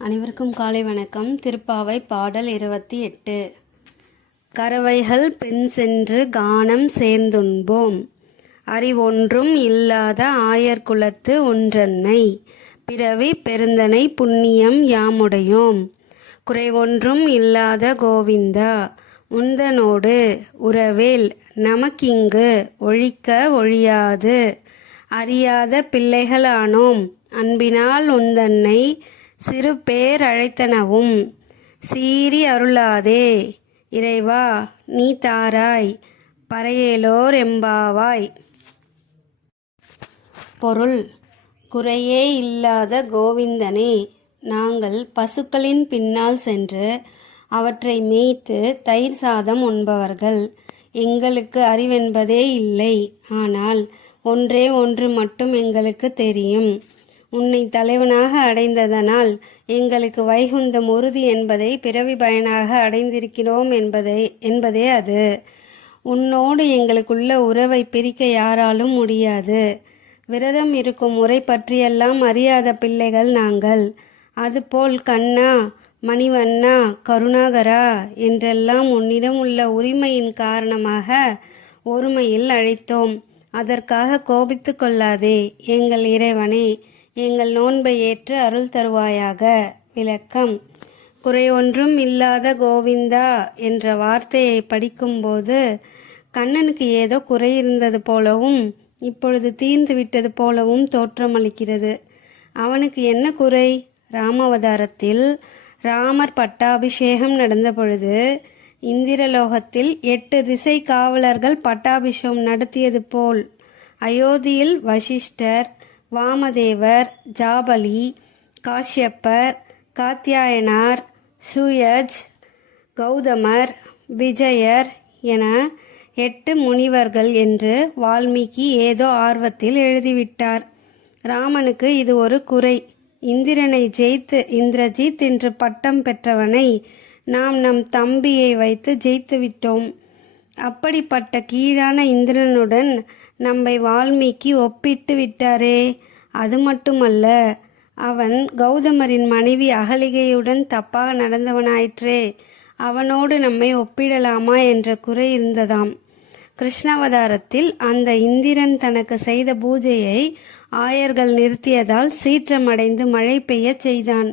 அனைவருக்கும் காலை வணக்கம். திருப்பாவை பாடல் 28. கறவைகள் பெண் சென்று கானம் சேர்ந்துண்போம். அறிவொன்றும் இல்லாத ஆயர்குலத்து ஒன்றன்னை பிறவி பெருந்தனை புண்ணியம் யாமுடையோம். குறைவொன்றும் இல்லாத கோவிந்தா உந்தனோடு உறவேல் நமக்கிங்கு ஒழிக்க ஒழியாது. அறியாத பிள்ளைகளானோம் அன்பினால் உந்தன்னை சிறு பேர் அழைத்தனவும் சீறி அருளாதே. இறைவா நீ தாராய் பறையேலோர் எம்பாவாய். பொருள்: குறையே இல்லாத கோவிந்தனே, நாங்கள் பசுக்களின் பின்னால் சென்று அவற்றை மேய்த்து தயிர் சாதம் உண்பவர்கள். எங்களுக்கு அறிவென்பதே இல்லை. ஆனால் ஒன்றே ஒன்று மட்டும் எங்களுக்கு தெரியும். உன்னை தலைவனாக அடைந்ததனால் எங்களுக்கு வைகுந்தம் உறுதி என்பதை பிறவி பயனாக அடைந்திருக்கிறோம் என்பதே அது. உன்னோடு எங்களுக்குள்ள உறவை பிரிக்க யாராலும் முடியாது. விரதம் இருக்கும் முறை பற்றியெல்லாம் அறியாத பிள்ளைகள் நாங்கள். அதுபோல் கண்ணா, மணிவண்ணா, கருணாகரா என்றெல்லாம் உன்னிடம் உள்ள உரிமையின் காரணமாக ஒருமையில் அழைத்தோம். அதற்காக கோபித்து கொள்ளாதே. எங்கள் இறைவனே, எங்கள் நோன்பை ஏற்று அருள் தருவாயாக. விளக்கம்: குறையொன்றும் இல்லாத கோவிந்தா என்ற வார்த்தையை படிக்கும்போது கண்ணனுக்கு ஏதோ குறை இருந்தது போலவும் இப்பொழுது தீர்ந்து விட்டது போலவும் தோற்றமளிக்கிறது. அவனுக்கு என்ன குறை? ராமாவதாரத்தில் ராமர் பட்டாபிஷேகம் நடந்த பொழுது இந்திரலோகத்தில் 8 திசை காவலர்கள் பட்டாபிஷேகம் நடத்தியது போல் அயோத்தியில் வசிஷ்டர், வாமதேவர், ஜாபலி, காஷ்யப்பர், காத்யாயனார், சூயஜ், கௌதமர், விஜயர் என 8 முனிவர்கள் என்று வால்மீகி ஏதோ ஆர்வத்தில் எழுதிவிட்டார். ராமனுக்கு இது ஒரு குறை. இந்திரனை ஜெயித்து இந்திரஜித் என்று பட்டம் பெற்றவனை நாம் நம் தம்பியை வைத்து ஜெயித்து விட்டோம். அப்படிப்பட்ட கீழான இந்திரனுடன் நம்மை வால்மீகி ஒப்பிட்டு விட்டாரே. அது மட்டுமல்ல, அவன் கௌதமரின் மனைவி அகலிகையுடன் தப்பாக நடந்தவனாயிற்றே. அவனோடு நம்மை ஒப்பிடலாமா என்ற குறை இருந்ததாம். கிருஷ்ணாவதாரத்தில் அந்த இந்திரன் தனக்கு செய்த பூஜையை ஆயர்கள் நிறுத்தியதால் சீற்றமடைந்து மழை பெய்ய செய்தான்.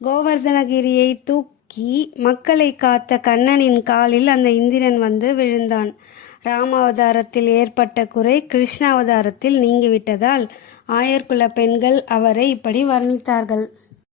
கோவர்தனகிரியை தூக்கி மக்களை காத்த கண்ணனின் காலில் அந்த இந்திரன் வந்து விழுந்தான். ராமாவதாரத்தில் ஏற்பட்ட குறை கிருஷ்ணாவதாரத்தில் நீங்கிவிட்டதால் ஆயர்குல பெண்கள் அவரை இப்படி வர்ணித்தார்கள்.